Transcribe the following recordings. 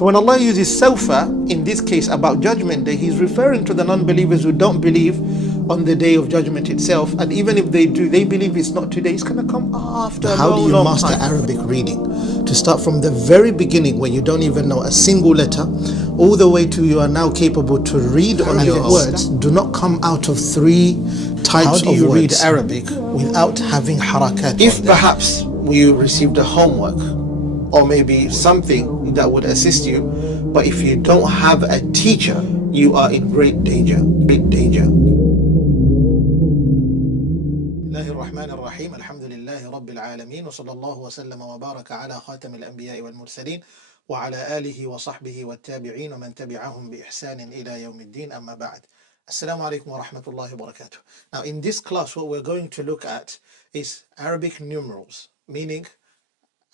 So when Allah uses sawfa, in this case about judgment day, He's referring to the non-believers who don't believe on the day of judgment itself. And even if they do, they believe it's not today, it's going to come after a long, long time. How do you master Arabic reading? To start from the very beginning, when you don't even know a single letter, all the way to you are now capable to read on your words do not come out of three types of words. How do you read Arabic without having harakat? If perhaps you received a homework or maybe something that would assist you, but if you don't have a teacher, you are in great danger. Great danger. الرحمن الرحيم الحمد لله رب العالمين وصلى الله وسلم وبارك على خاتم الأنبياء والمرسلين وعلى آله وصحبه والتابعين ومن تبعهم بإحسان إلى يوم الدين أما بعد. Assalamu alaikum wa rahmatullahi wa barakatuh. Now in this class what we're going to look at is Arabic numerals, meaning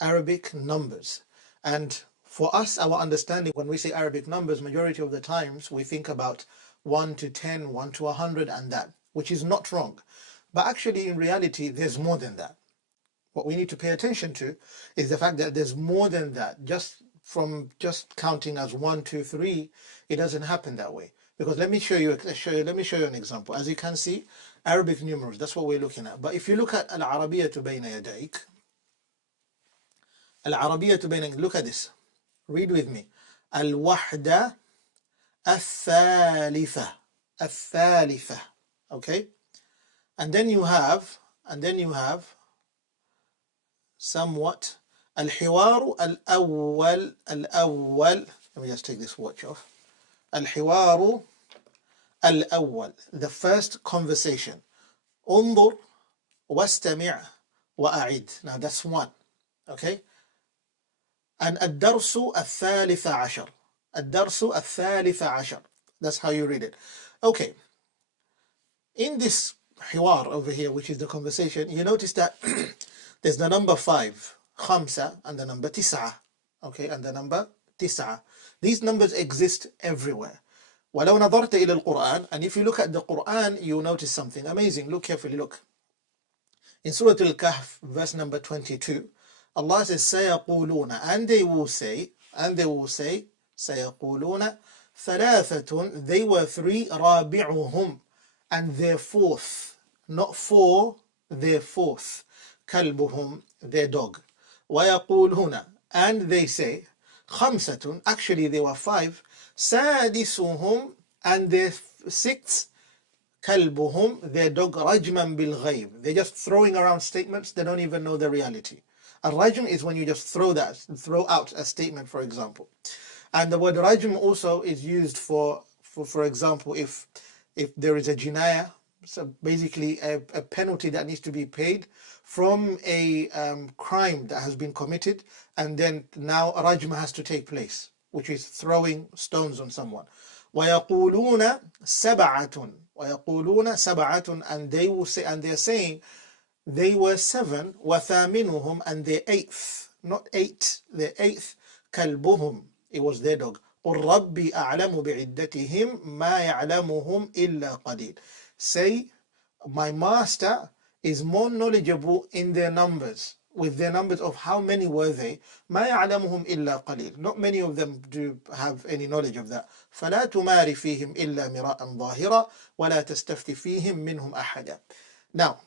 Arabic numbers. And for us, our understanding, when we say Arabic numbers, majority of the times we think about 1 to 10, 1 to 100 and that, which is not wrong. But actually, in reality, there's more than that. What we need to pay attention to is the fact that there's more than that. Just from just counting as 1, 2, 3, it doesn't happen that way. Because let me show you an example. As you can see, Arabic numerals, that's what we're looking at. But if you look at Al-Arabiyyatu bayna yadayk, Al-Arabiyyatu bayna, look at this. Read with me. Al-Wahda Al-Thalitha. Al-Thalitha. Okay? And then you have somewhat Al-Hiwaru Al-Awwal. Let me just take this watch off. Al-Hiwaru Al-Awwal, the first conversation. Undur wastami' wa'a'id. Now that's one. Okay? And Ad-Darsu Al-Thalitha Ashar. Ad-Darsu Al-Thalitha Ashar. That's how you read it. Okay. In this hiwar over here, which is the conversation, you notice that there's the number 5, khamsa, and the number tis'a. Okay, and the number tis'a. These numbers exist everywhere. وَلَوْ نَظَرْتَ إِلَى الْقُرْآنِ, and if you look at the Quran, you'll notice something amazing. Look carefully, look. In Surah Al-Kahf, verse number 22, Allah says, سَيَقُولُونَ, and they will say, سَيَقُولُونَ ثَلَاثَةٌ, they were 3, رَابِعُهُمْ, and their fourth, not 4, their fourth, كَلْبُهُمْ, their dog. وَيَقُولُونَ, and they say, خَمْسَةٌ, actually they were 5, سَادِسُهُمْ, and their sixth, كَلْبُهُمْ, their dog, رَجْمًا بِالْغَيْبِ. They're just throwing around statements, they don't even know the reality. A rajm is when you just throw out a statement, for example. And the word rajm also is used for example, if there is a jinayah, so basically a penalty that needs to be paid from a crime that has been committed, and then now a rajma has to take place, which is throwing stones on someone. وَيَقُولُونَ سَبَعَةٌ, and they will say, and they're saying, they were 7, وَثَامِنُهُمْ, and their 8th, not 8, their 8th, كَلْبُهُمْ, it was their dog. قُلْ رَبِّي أَعْلَمُ بِعِدَّتِهِمْ مَا يَعْلَمُهُمْ إِلَّا قَلِيلٌ. Say, my master is more knowledgeable in their numbers, with their numbers of how many were they. مَا يَعْلَمُهُمْ إِلَّا قَلِيلٌ. Not many of them do have any knowledge of that. فَلَا تُمَارِ فِيهِمْ إِلَّا مِرَاءً ظَاهِرًا وَلَا تَسْتَفْتِ فِيهِمْ مِنْهُمْ أَحَدًا. Now,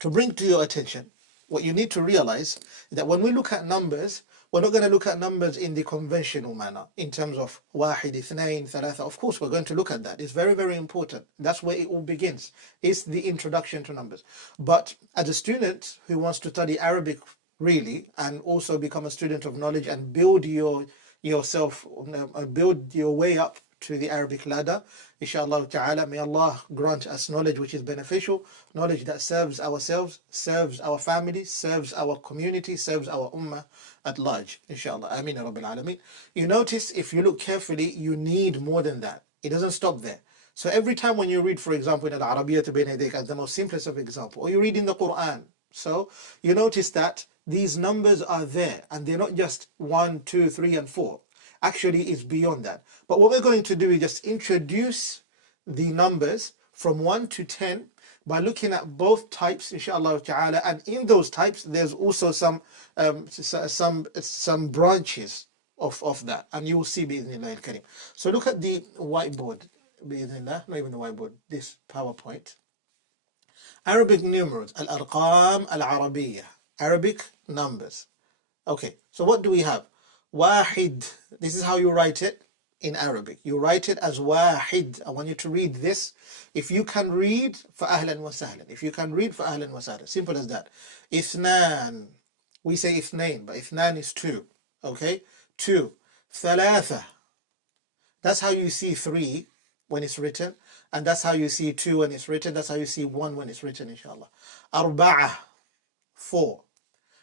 to bring to your attention, what you need to realize is that when we look at numbers, we're not going to look at numbers in the conventional manner, in terms of wahid, ithnain, thalatha. Of course, we're going to look at that. It's very, very important. That's where it all begins. It's the introduction to numbers. But as a student who wants to study Arabic really, and also become a student of knowledge and build yourself, build your way up to the Arabic ladder, inshallah ta'ala, may Allah grant us knowledge which is beneficial, knowledge that serves ourselves, serves our family, serves our community, serves our ummah at large, inshallah. Ameen ya Rabbil Alameen. You notice, if you look carefully, you need more than that. It doesn't stop there. So every time when you read, for example, in Al-Arabiyyatu bayna yadayk, as the most simplest of example, or you read in the Quran, so you notice that these numbers are there, and they're not just 1, 2, 3, and 4. Actually, it's beyond that. But what we're going to do is just introduce the numbers from 1 to 10 by looking at both types, inshallah ta'ala. And in those types, there's also some branches of that, and you will see bi'idhnillah al-karim. So look at the whiteboard, bi'idhnillah, not even the whiteboard, this PowerPoint. Arabic numerals, al-arqam al-arabiyya, Arabic numbers. Okay, so what do we have? Wahid, this is how you write it in Arabic. You write it as wahid. I want you to read this. If you can read, fa ahlan wa sahlan. If you can read, fa ahlan wa sahlan. Simple as that. Ithnan, we say ithnain, but ithnan is two. Okay, two. Thalatha, that's how you see three when it's written, and that's how you see two when it's written. That's how you see one when it's written, inshallah. Arba'ah, four.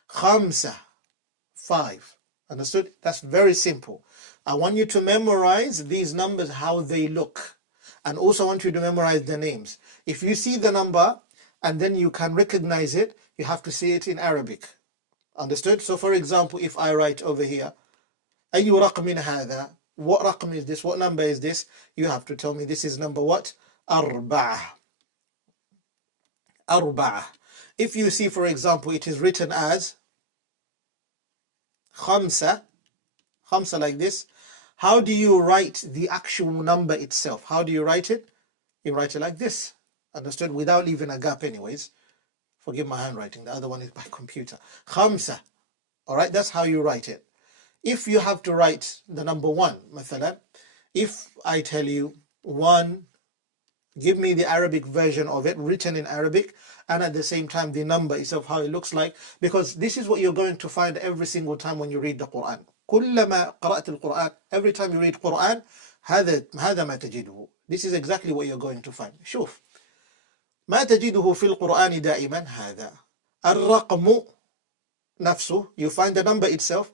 Khamsa, five. Understood? That's very simple. I want you to memorize these numbers, how they look, and also I want you to memorize the names. If you see the number and then you can recognize it, you have to say it in Arabic. Understood? So for example, if I write over here, أي رقم هذا? What raqam is this? What number is this? You have to tell me this is number what? Arba'ah. Arba'ah. If you see, for example, it is written as khamsa, khamsa like this, how do you write the actual number itself? How do you write it? You write it like this. Understood? Without leaving a gap anyways. Forgive my handwriting. The other one is by computer. Khamsa. All right, that's how you write it. If you have to write the number one, مثلا, if I tell you one, give me the Arabic version of it, written in Arabic, and at the same time the number itself, how it looks like, because this is what you're going to find every single time when you read the Quran. كلما قرأت القرآن, every time you read Quran, هذا ما تجده. This is exactly what you're going to find. شوف, ما تجده في القرآن دائما هذا. الرقم نفسه, you find the number itself,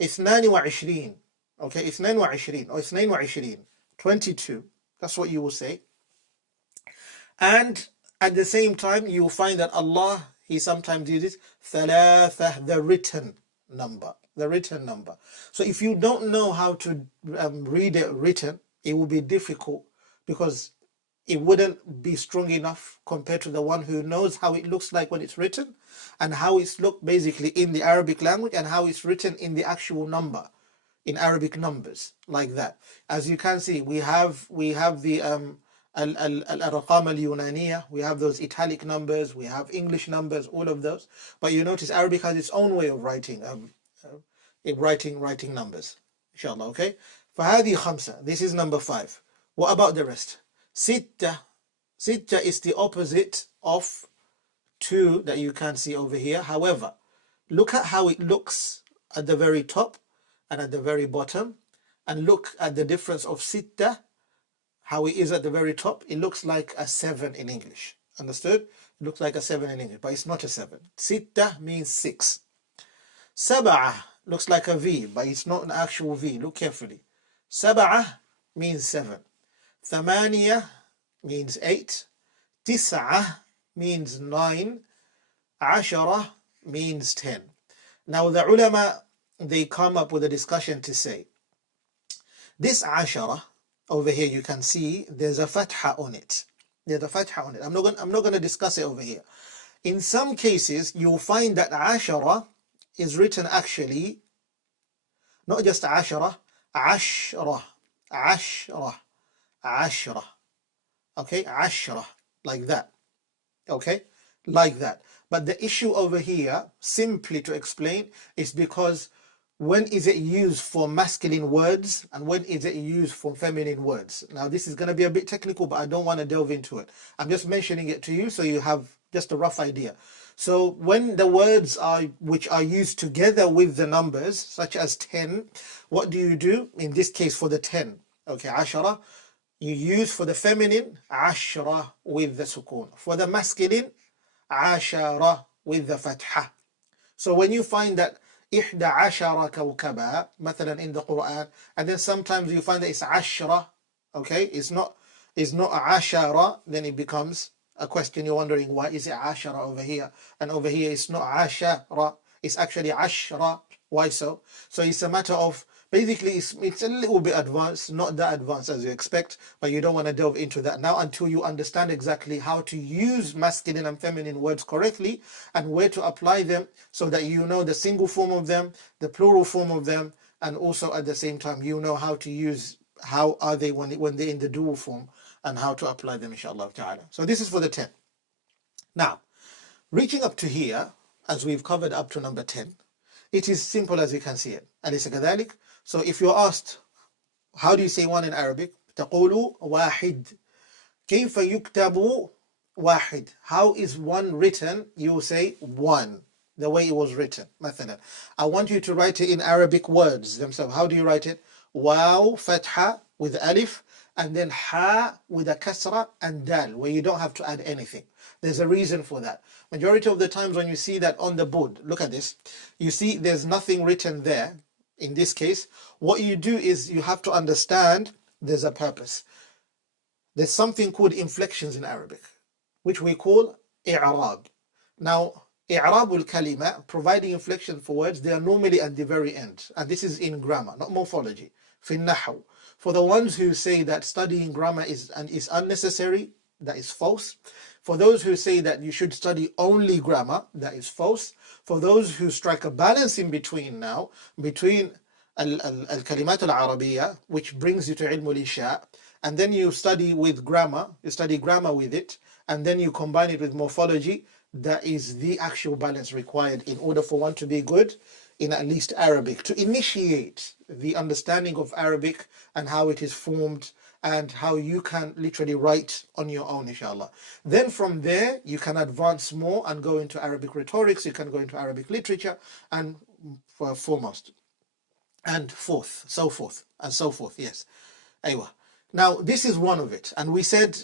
22. Okay, 22 or 22, 22. That's what you will say. And at the same time, you will find that Allah, He sometimes uses ثلاثة, the written number. The written number. So if you don't know how to read it written, it will be difficult because it wouldn't be strong enough compared to the one who knows how it looks like when it's written and how it's looked basically in the Arabic language and how it's written in the actual number, in Arabic numbers, like that. As you can see, we have the al-arqam al-yunaniya, we have those italic numbers, we have English numbers, all of those. But you notice Arabic has its own way of writing writing numbers. Inshallah, okay? فهذه خمسة, this is number 5. What about the rest? Sitta. Sitta is the opposite of 2 that you can see over here. However, look at how it looks at the very top and at the very bottom, and look at the difference of sitta, how it is at the very top. It looks like a 7 in English. Understood? It looks like a 7 in English, but it's not a 7. Sitta means 6. Sab'ah looks like a V, but it's not an actual V. Look carefully. Sab'ah means 7. Thamaniya means 8. Tis'ah means 9. Ashara means 10. Now the ulama, they come up with a discussion to say, this ashara, over here you can see there's a fatha on it. There's a fatha on it. I'm not going to discuss it over here. In some cases, you'll find that ashara is written actually, not just ashara, ashra, ashra, ashra. Okay, ashra, like that. Okay, like that. But the issue over here, simply to explain, is because when is it used for masculine words and when is it used for feminine words? Now this is going to be a bit technical, but I don't want to delve into it. I'm just mentioning it to you so you have just a rough idea. So when the words are which are used together with the numbers, such as 10, what do you do? In this case for the 10, okay, ashara, you use for the feminine, ashra with the sukun. For the masculine, ashara with the fatha. So when you find that ihda ashara kawkaba, مثلا in the Quran, and then sometimes you find that it's ashra, okay, it's not ashara, then it becomes a question. You're wondering, why is it ashara over here? And over here it's not ashara, it's actually ashra. Why so? So it's a matter of, basically it's a little bit advanced, not that advanced as you expect, but you don't want to delve into that now until you understand exactly how to use masculine and feminine words correctly and where to apply them so that you know the single form of them, the plural form of them, and also at the same time you know how to use, how are they when they're in the dual form, and how to apply them, inshallah ta'ala. So this is for the 10. Now, reaching up to here, as we've covered up to number 10, it is simple as you can see it. أليس كذلك? So if you're asked, how do you say one in Arabic? تقول واحد. كيف يكتب واحد? How is one written? You will say one, the way it was written. مثلا, I want you to write it in Arabic words themselves. How do you write it? Waw, fatha with alif, and then ha with a kasra and dal, where you don't have to add anything. There's a reason for that. Majority of the times when you see that on the board, look at this, you see there's nothing written there. In this case, what you do is you have to understand there's a purpose. There's something called inflections in Arabic, which we call i'rab. Now, i'rabul kalima, providing inflection for words, they are normally at the very end. And this is in grammar, not morphology. في النحو. For the ones who say that studying grammar is unnecessary, that is false. For those who say that you should study only grammar, that is false. For those who strike a balance in between now, between al-kalimat al-arabiyya, which brings you to ilm al-insha, and then you study with grammar, you study grammar with it, and then you combine it with morphology, that is the actual balance required in order for one to be good in at least Arabic, to initiate the understanding of Arabic and how it is formed and how you can literally write on your own, inshallah. Then from there, you can advance more and go into Arabic rhetorics, you can go into Arabic literature, and foremost, and forth, so forth, and so forth, yes. Aywa. Now, this is one of it. And we said,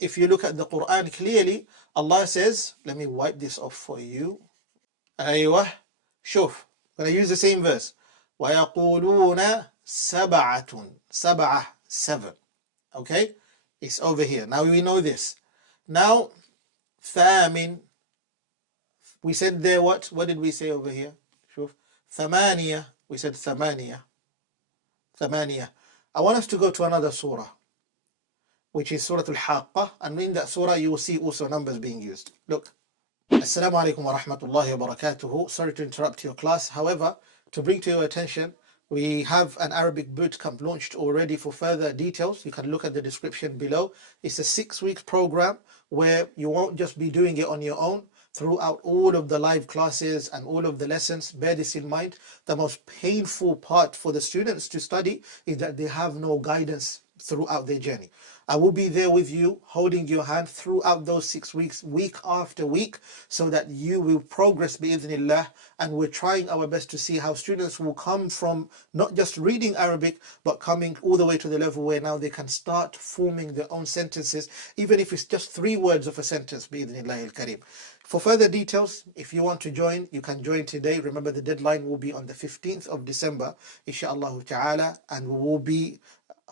if you look at the Quran clearly, Allah says, let me wipe this off for you. Aywa. Shuf. I'm going to use the same verse. وَيَقُولُونَ سَبَعَةٌ. Sab'ah, 7. Okay? It's over here. Now we know this. Now, thamin. We said there what? What did we say over here? Shuf. Thamaniya. We said thamaniya. Thamaniya. I want us to go to another surah, which is Surah Al-Haqqa, and in that surah you will see also numbers being used. Look. Assalamu alaikum wa rahmatullahi wa barakatuhu. Sorry to interrupt your class. However, to bring to your attention, we have an Arabic bootcamp launched already. For further details, you can look at the description below. It's a 6-week program where you won't just be doing it on your own. Throughout all of the live classes and all of the lessons, bear this in mind. The most painful part for the students to study is that they have no guidance throughout their journey. I will be there with you, holding your hand throughout those 6 weeks, week after week, so that you will progress bi'idhnillah. And we're trying our best to see how students will come from not just reading Arabic, but coming all the way to the level where now they can start forming their own sentences, even if it's just 3 words of a sentence, bi'idhnillah al-kareem. For further details, if you want to join, you can join today. Remember, the deadline will be on the 15th of December, inshaAllah ta'ala, and we will be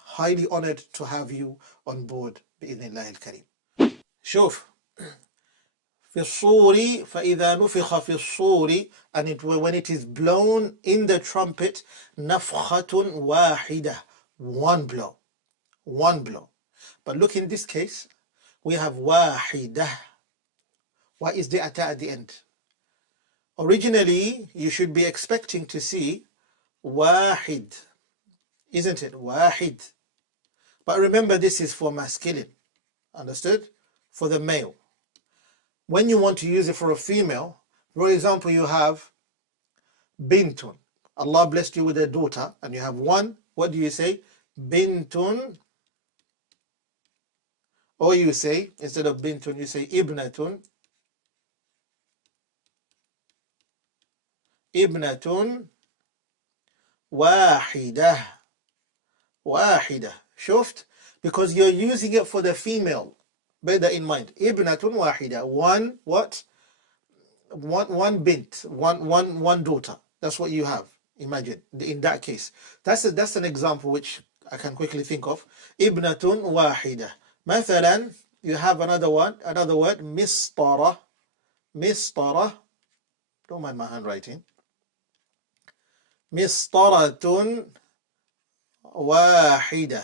highly honored to have you on board بإذن الله الكريم. شوف في الصور فإذا نفخ في الصور, and when it is blown in the trumpet, نفخة واحدة, one blow, one blow. But look, in this case we have واحدة. Why is the ata at the end? Originally you should be expecting to see واحد, isn't it? واحد. But remember, this is for masculine. Understood? For the male. When you want to use it for a female, for example, you have bintun. Allah blessed you with a daughter, and you have one. What do you say? Bintun. Or you say, instead of bintun, you say ibnatun. Ibnatun wahidah. Wahidah. Shuft? Because you're using it for the female. Bear that in mind. Ibnatun wahida. One what? One bint. One daughter. That's what you have. Imagine. In that case. That's an example which I can quickly think of. Ibnatun wahida. Mathalan, you have another word, mistara. Mistara. Don't mind my handwriting. Mistaratun wahida.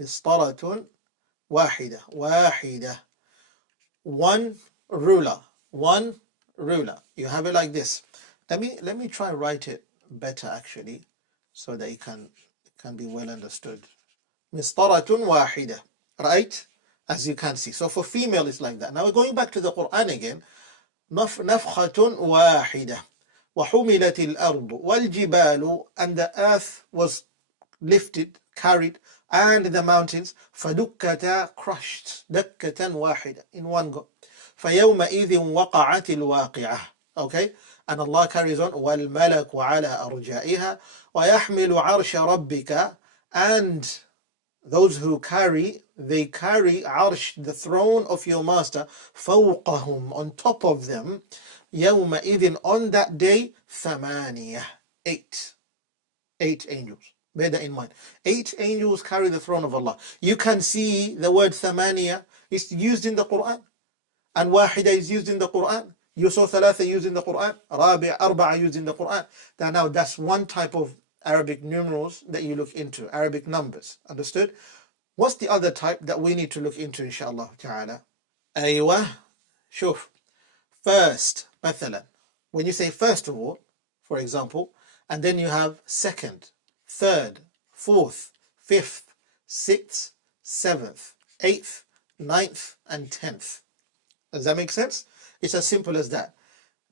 Mistaratun wahida. Wahida. One ruler. One ruler. You have it like this. Let me try write it better actually. so that it can be well understood. Mistaratun wahida. Right? As you can see. So for female, it's like that. Now we're going back to the Quran again. نفخة واحدة وحملت الأرض والجبال, and the earth was lifted, carried, and the mountains فدكتا, crushed, دكة واحدة, in one go. فيومئذ وقعت الواقعة. Okay, and Allah carries on والملك على أرجائها ويحمل عرش ربك, and those who carry, they carry arsh, the throne of your master, فوقهم, on top of them, يومئذ, on that day, ثمانية, eight angels. Bear that in mind. 8 angels carry the throne of Allah. You can see the word ثمانية is used in the Quran, and واحدة is used in the Quran. You saw ثلاثة used in the Quran, رابع, أربعة used in the Quran. Now that's one type of Arabic numerals that you look into, Arabic numbers. Understood? What's the other type that we need to look into, inshallah ta'ala? أيوة. شوف. First, مثلا. When you say first of all, for example, and then you have second, third, fourth, fifth, sixth, seventh, eighth, ninth, and 10th. Does that make sense? It's as simple as that.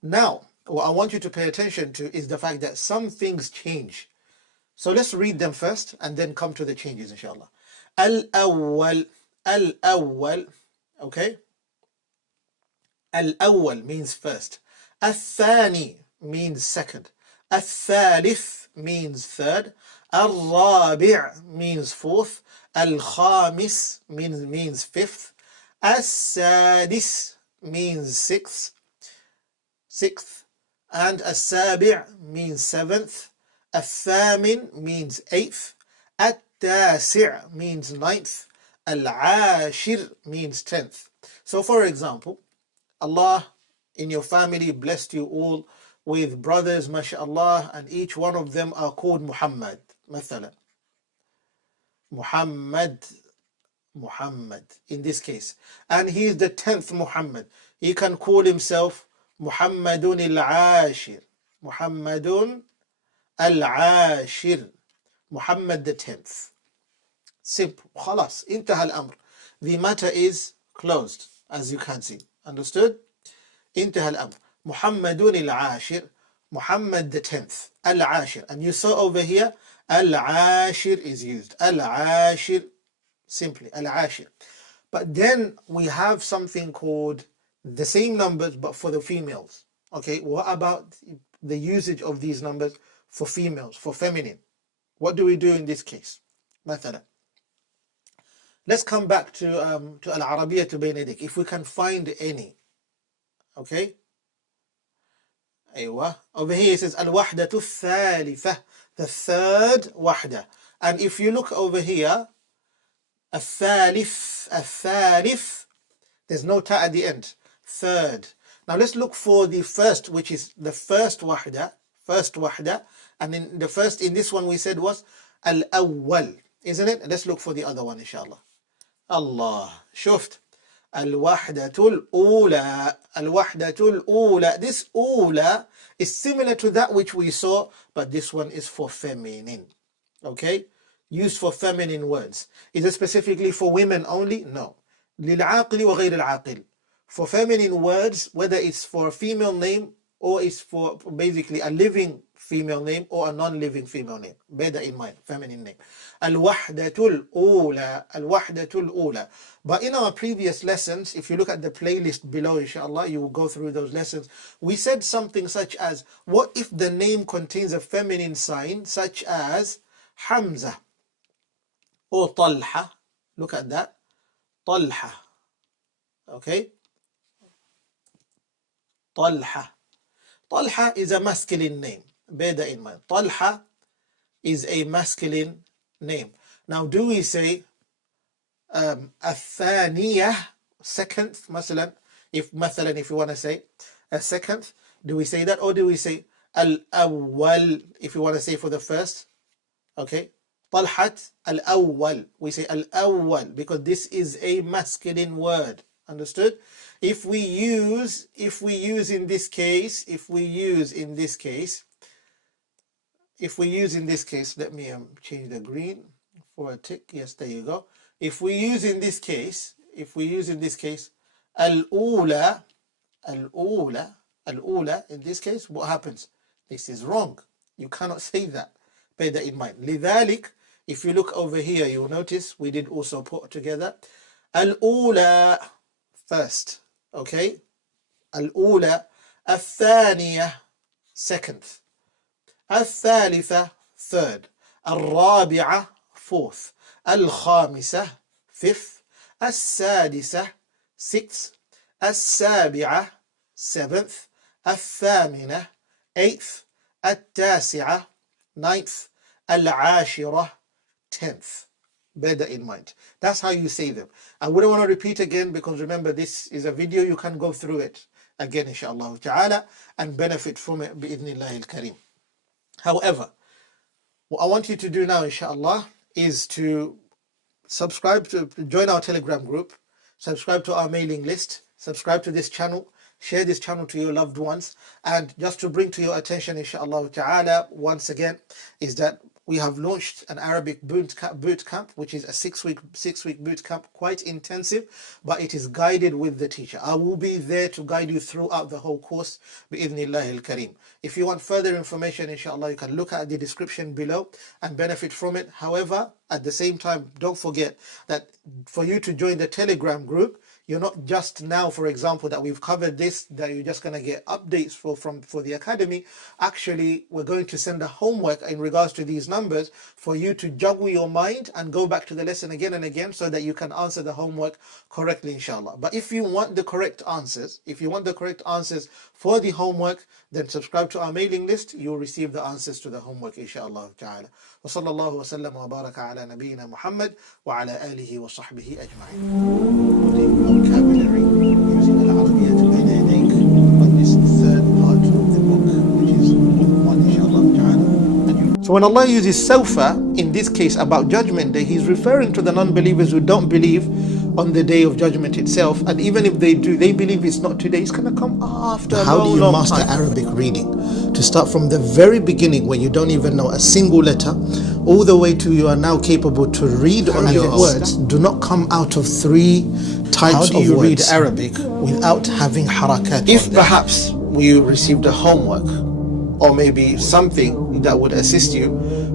Now, what I want you to pay attention to is the fact that some things change. So let's read them first and then come to the changes, inshallah. Al-awwal, al-awwal, okay? Al-awwal means first. Al-thani means second. Al-thalith means third. Al-rabi' means fourth. Al-khamis means fifth. Al-sadis means sixth. And Al-sabi' means seventh. Al-thamin means eighth. Al-tasi' means ninth. Al-ashir means 10th. So for example, Allah in your family blessed you all with brothers, mashallah, and each one of them are called Muhammad. مثلا. Muhammad in this case. And he is the 10th Muhammad. He can call himself Muhammadun al-Ashir. Muhammadun al-Ashir. Muhammad the 10th. Simple. خلاص. انتهى الأمر. The matter is closed, as you can see. Understood? انتهى الأمر. Muhammadun al-Ashir. Muhammad the 10th. Al-Ashir. And you saw over here, Al-Ashir is used. Al-Ashir. Simply. Al-Ashir. But then we have something called the same numbers but for the females. Okay, what about the usage of these numbers for females, for feminine? What do we do in this case? مثلا. Let's come back to Al-Arabiyyah بين يديك, if we can find any. Okay? أيوة. Over here it says Al-Wahdatu الثالثة, the third wahda. And if you look over here, الثالث, there's no ta at the end. Third. Now let's look for the first, which is the first wahda. And then the first in this one we said was al-awwal, isn't it? Let's look for the other one, inshallah. Allah. شفت. Al-wahdatul ula. Al-wahdatul ula. This ula is similar to that which we saw, but this one is for feminine. Okay? Used for feminine words. Is it specifically for women only? No. للعاقل وغير العاقل. For feminine words, whether it's for a female name or it's for basically a living female name or a non-living female name. Bear that in mind, feminine name. Al-wahdatul ula. Al-wahdatul ula. But in our previous lessons, if you look at the playlist below, inshallah, you will go through those lessons. We said something such as, what if the name contains a feminine sign, such as Hamza or Talha? Look at that. Talha. Okay? Talha. Talha is a masculine name. Bear that in mind. Talha is a masculine name. Now, do we say الثانية, second, مثلا, if you want to say a second, do we say that, or do we say al-awwal if you want to say for the first? Okay, طلحة al-awwal, we say al-awwal because this is a masculine word. Understood? If we use in this case, if we use in this case, let me change the green for a tick. Yes, there you go. If we use in this case, al-ula, in this case, what happens? This is wrong. You cannot say that. Bear that in mind. لذلك, if you look over here, you'll notice we did also put together al-ula first. Okay? Al-ula, al-thaniya, second. Al-thalitha, third. Al-rabi'a, fourth. Al-khamisah, fifth. Al-sadisah, sixth. Al-sabi'ah, seventh. Al-thaminah, eighth. Al-tasi'ah, ninth. Al-ashirah, 10th. Bear that in mind. That's how you say them. I wouldn't want to repeat again because remember this is a video. You can go through it again inshallah ta'ala and benefit from it bi'idhnillahi al-kareem. However, what I want you to do now inshallah is to join our Telegram group, subscribe to our mailing list, subscribe to this channel, share this channel to your loved ones, and just to bring to your attention inshallah ta'ala once again is that we have launched an Arabic boot camp, which is a six week boot camp, quite intensive, but it is guided with the teacher. I will be there to guide you throughout the whole course bi'idhnillahi al-kareem. If you want further information, inshallah, you can look at the description below and benefit from it. However, at the same time, don't forget that for you to join the Telegram group, you're not just now, for example, that we've covered this, that you're just going to get updates for the academy. Actually, we're going to send a homework in regards to these numbers for you to juggle your mind and go back to the lesson again and again so that you can answer the homework correctly, inshallah. But if you want the correct answers, for the homework, then subscribe to our mailing list. You'll receive the answers to the homework, inshallah ta'ala. Wa sallallahu wa sallam wa baraka ala nabiyyina Muhammad wa ala alihi wa sahbihi ajma'in. Vocabulary using Al-Arabiyyah bayna yadayk on this third part of the book, which is book 1 inshallah ta'ala. So when Allah uses sawfa in this case about judgment day, He's referring to the non-believers who don't believe on the day of judgment itself, and even if they do, they believe it's not today, it's going to come after a long, long time. How do you master Arabic reading? To start from the very beginning when you don't even know a single letter, all the way to you are now capable to read on your words do not come out of 3 types of words. How do you read Arabic without having harakat? If perhaps you received a homework or maybe something that would assist you,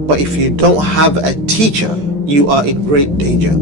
but if you don't have a teacher, you are in great danger.